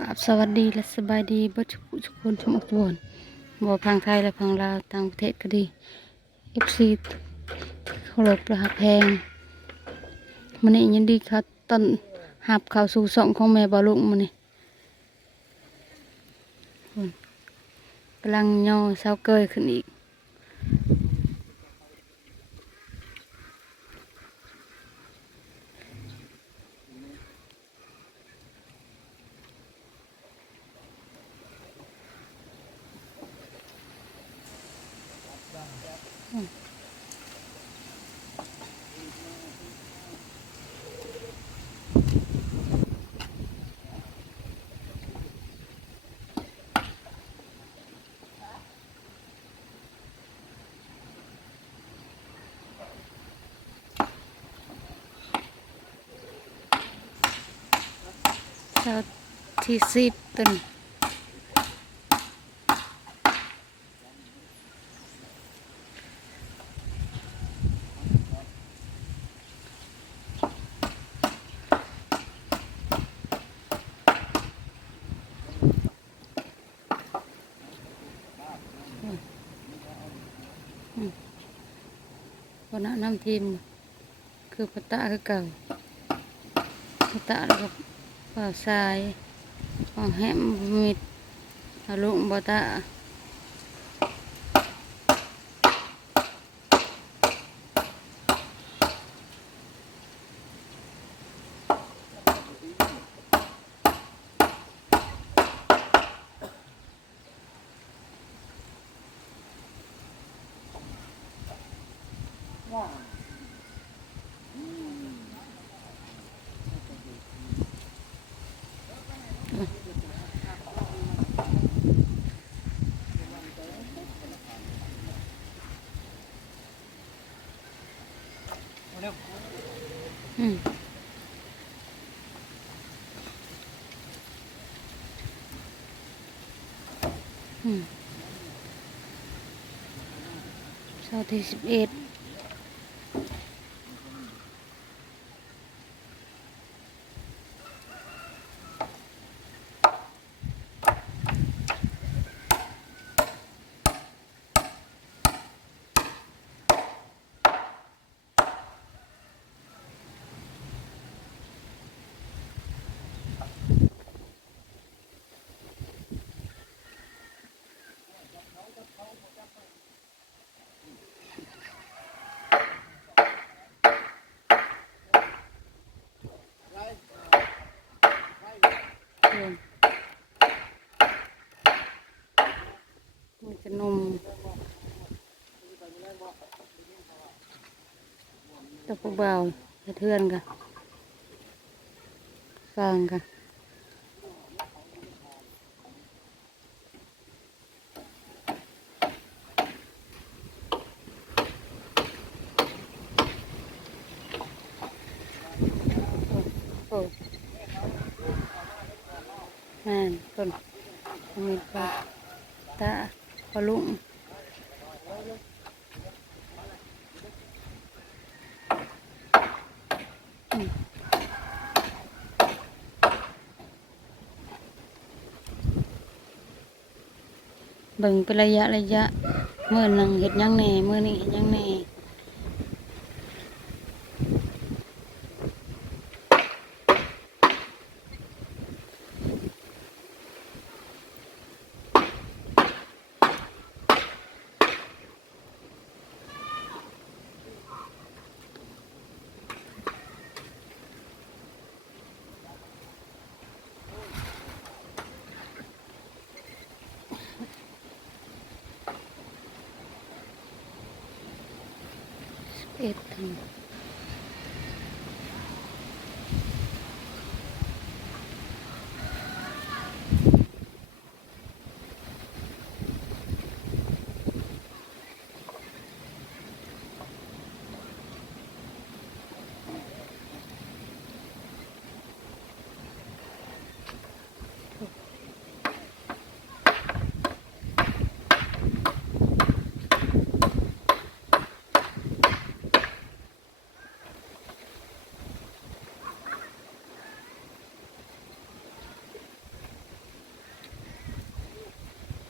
กับสวัสดีและสบายดีบัทุกทุกคนทุกคนบ่พังไทยและพังลาวต่างประเทศก็ดีเอฟซีเคารพและหักแพงมันนี้ยินดีค่ะต้นหับเข้าสู่ช่องของแม่บอลุงมันนี่พุ่นกำลังย่อเสาเกยขึ้นอีก ที่สิบต้นวัน นั้นนำทีมคือปะตะคือเก่าปะตะแล้วก็เป่าทรายของแหมมิดเอาลุงปะตะ อืมอืมเสาที่สิบเอ็ด เดินมีข นมตะปูเบาเฮ็ดเทือนกันสร้างกันโอ้แม่นต้นมีปลาตา พอลุงเบิ่งเป็นระยะระยะเมื่อนังเห็ดยังแหน่เมื่อนี้เห็ดยังแหน่ Mm-hmm.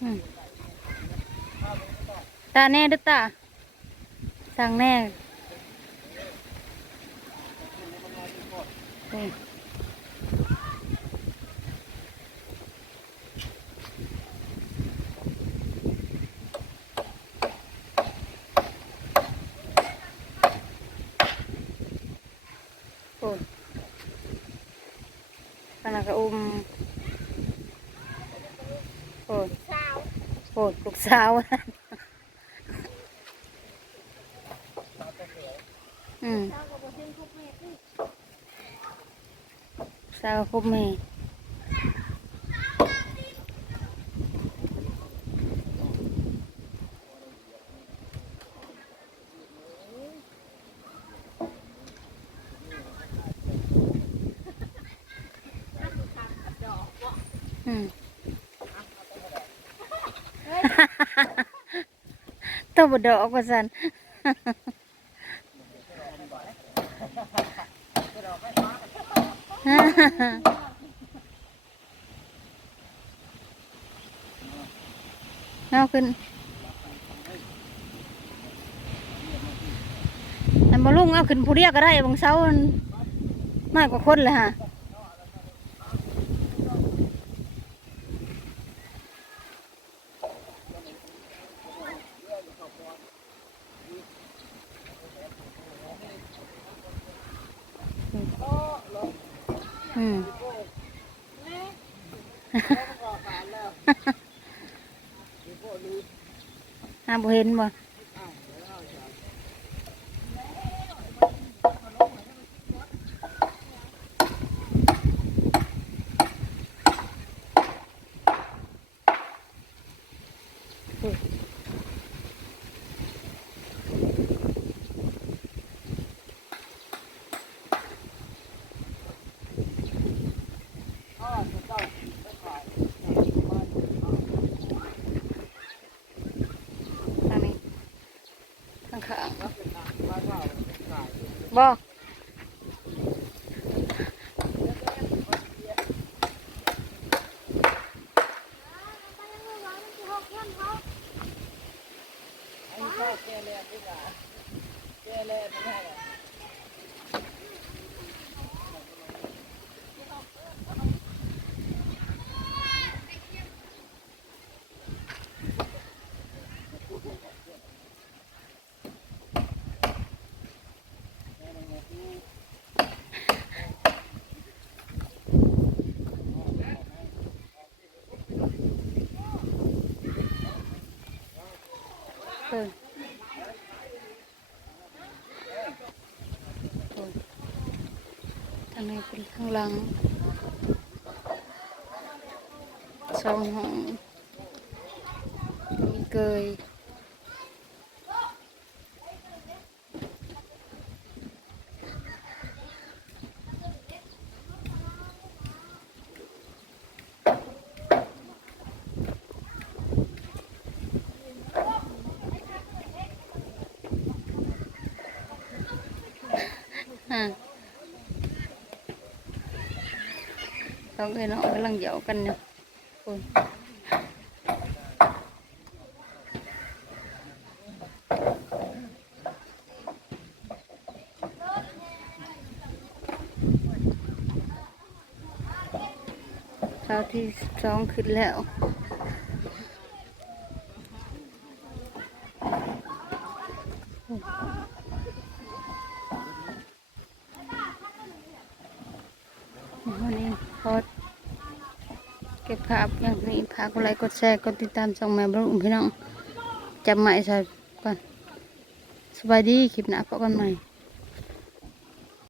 ตาแน่ด้อตาสั่งแน่โอ้ยโอ้ยขนาดกระอุ้มโอ้ย เช้า โหดลูก สาวอืมเช้าก็บ่เห็นพวกแม่ที่สาวคุบแม่อืม ตัวบดอกว่าสันเอาขึ้นอันบอลุงเอาขึ้นผู้เดียวก็ได้บางเช้ามันมากกว่าคนเลยฮะ หาบ่เห็นบ่ท ข้างๆบ่างนี้เป็นข้างหลังสองห้องมีเกย ฮะสอง người nó กำลังเหยาะกันอยู่คุณเช้าที่สองขึ้นแล้ววันนี้พอ ก็บภาพอย่างนี้พากกดไลค์กดแชร์กดติดตามช่องแม่บรุงพี่น้องจำใหม่ใส่ก่อนสบายดีคลิปหน้าพบกันใหม่